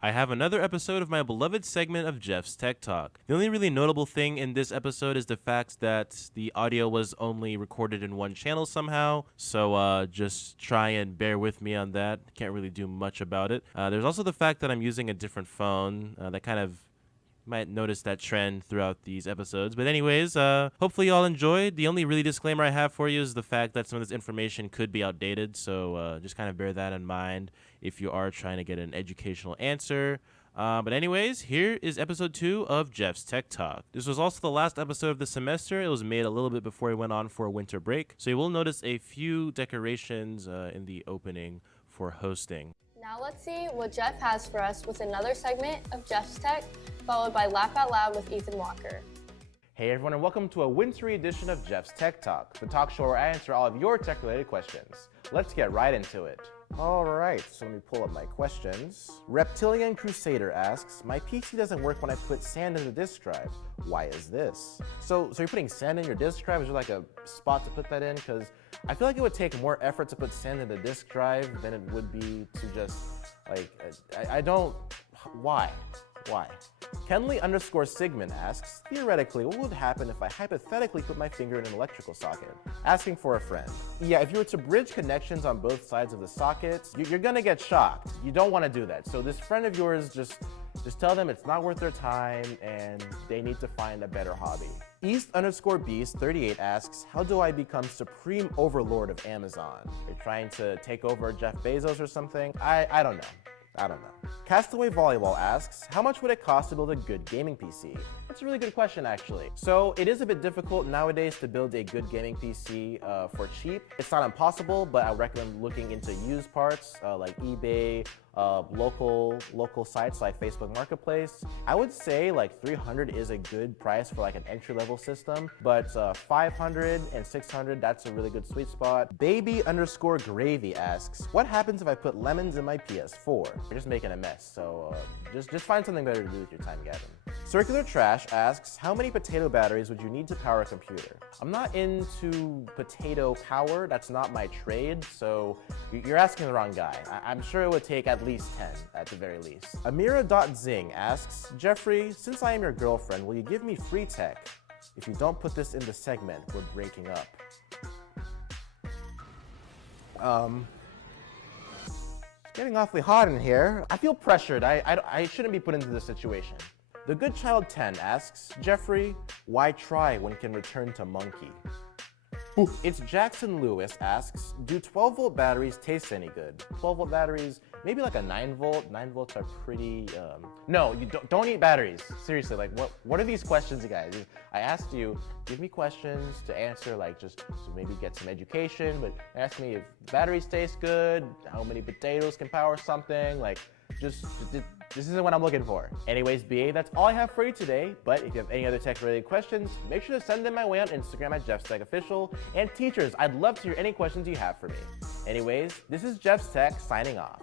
I have another episode of my beloved segment of Jeff's Tech Talk. The only really notable thing in this episode is the fact that the audio was only recorded in one channel somehow, so just try and bear with me on that. Can't really do much about it. There's also the fact that I'm using a different phone. That kind of might notice that trend throughout these episodes. But anyways, hopefully you all enjoyed. The only really disclaimer I have for you is the fact that some of this information could be outdated, so just kind of bear that in mind if you are trying to get an educational answer. But anyways, here is episode 2 of Jeff's Tech Talk. This was also the last episode of the semester. It was made a little bit before we went on for a winter break, so you will notice a few decorations in the opening for hosting. Now let's see what Jeff has for us with another segment of Jeff's Tech, followed by Laugh Out Loud with Ethan Walker. Hey everyone, and welcome to a wintry edition of Jeff's Tech Talk, the talk show where I answer all of your tech-related questions. Let's get right into it. Alright, so let me pull up my questions. Reptilian Crusader asks, my PC doesn't work when I put sand in the disk drive. Why is this? So you're putting sand in your disk drive? Is there like a spot to put that in? Because I feel like it would take more effort to put sand in the disk drive than it would be to just, like, I don't, why? Kenley_Sigmund asks, theoretically, what would happen if I hypothetically put my finger in an electrical socket? Asking for a friend. Yeah, if you were to bridge connections on both sides of the sockets, you're gonna get shocked. You don't wanna do that. So this friend of yours, just tell them it's not worth their time and they need to find a better hobby. East_Beast38 asks, how do I become supreme overlord of Amazon? You're trying to take over Jeff Bezos or something? I don't know. Castaway Volleyball asks, how much would it cost to build a good gaming PC? That's a really good question, actually. So it is a bit difficult nowadays to build a good gaming PC for cheap. It's not impossible, but I recommend looking into used parts like eBay, local sites like Facebook Marketplace. I would say like $300 is a good price for like an entry-level system, but $500 and $600, that's a really good sweet spot. Baby_Gravy asks, what happens if I put lemons in my PS4? You're just making a mess, so just find something better to do with your time, Gavin. Circular Trash asks, how many potato batteries would you need to power a computer? I'm not into potato power, that's not my trade, so you're asking the wrong guy. I'm sure it would take at least 10 at the very least. Amira.Zing asks, Jeffrey, since I am your girlfriend, will you give me free tech? If you don't put this in the segment, we're breaking up. It's getting awfully hot in here. I feel pressured. I shouldn't be put into this situation. The Good Child 10 asks, Jeffrey, why try when can return to monkey? It's Jackson Lewis asks, do 12-volt batteries taste any good? 12-volt batteries, maybe like a 9-volt. 9 volts are pretty, no, you don't eat batteries. Seriously, like what are these questions, you guys? I asked you, give me questions to answer, like just to maybe get some education, but ask me if batteries taste good, how many potatoes can power something, like just this isn't what I'm looking for. Anyways, BA, that's all I have for you today. But if you have any other tech-related questions, make sure to send them my way on Instagram at Jeff's Tech Official. And teachers, I'd love to hear any questions you have for me. Anyways, this is Jeff's Tech signing off.